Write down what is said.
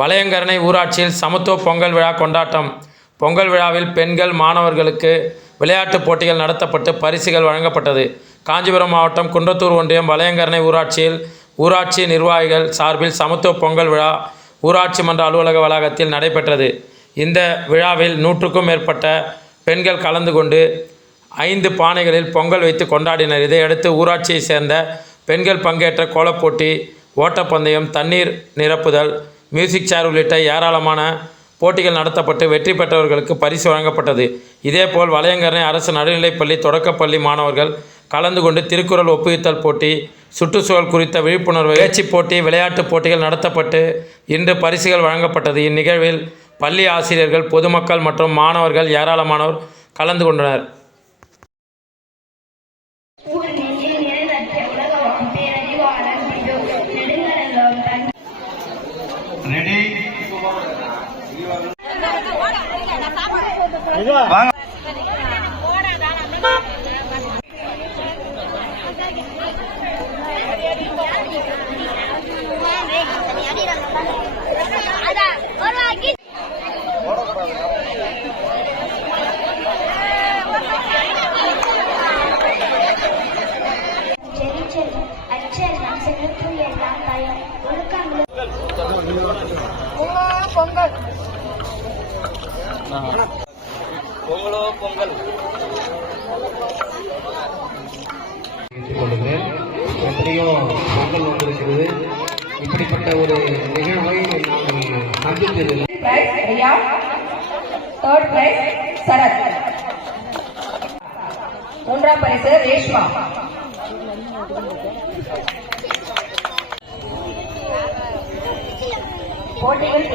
வளையங்கரணை ஊராட்சியில் சமத்துவ பொங்கல் விழா கொண்டாட்டம். பொங்கல் விழாவில் பெண்கள், மாணவர்களுக்கு விளையாட்டுப் போட்டிகள் நடத்தப்பட்டு பரிசுகள் வழங்கப்பட்டது. காஞ்சிபுரம் மாவட்டம் குன்றத்தூர் ஒன்றியம் வளையங்கரணை ஊராட்சியில் ஊராட்சி நிர்வாகிகள் சார்பில் சமத்துவ பொங்கல் விழா ஊராட்சி மன்ற அலுவலக வளாகத்தில் நடைபெற்றது. இந்த விழாவில் 100க்கும் மேற்பட்ட பெண்கள் கலந்து கொண்டு 5 பானைகளில் பொங்கல் வைத்து கொண்டாடினர். இதையடுத்து ஊராட்சியை சேர்ந்த பெண்கள் பங்கேற்ற கோலப்போட்டி, ஓட்டப்பந்தயம், தண்ணீர் நிரப்புதல், மியூசிக் சேர் உள்ளிட்ட ஏராளமான போட்டிகள் நடத்தப்பட்டு வெற்றி பெற்றவர்களுக்கு பரிசு வழங்கப்பட்டது. இதேபோல் வளையங்கரணை அரசு நடுநிலைப்பள்ளி, தொடக்கப்பள்ளி மாணவர்கள் கலந்து கொண்டு திருக்குறள் ஒப்புவித்தல் போட்டி, சுற்றுச்சூழல் குறித்த விழிப்புணர்வு பேச்சு போட்டி, விளையாட்டுப் போட்டிகள் நடத்தப்பட்டு இன்று பரிசுகள் வழங்கப்பட்டது. இந்நிகழ்வில் பள்ளி ஆசிரியர்கள், பொதுமக்கள் மற்றும் மாணவர்கள் ஏராளமானோர் கலந்து கொண்டனர். பொங்கலோ பொங்கல். எத்தனையோ பொங்கல் வந்திருக்கிறது. இப்படிப்பட்ட ஒரு நிகழ்வை நாங்கள் சந்தித்ததில்லை. தேர்ட் பிரைஸ் சரத், 3ஆம் பரிசு ரேஷ்மா. போட்டிகள்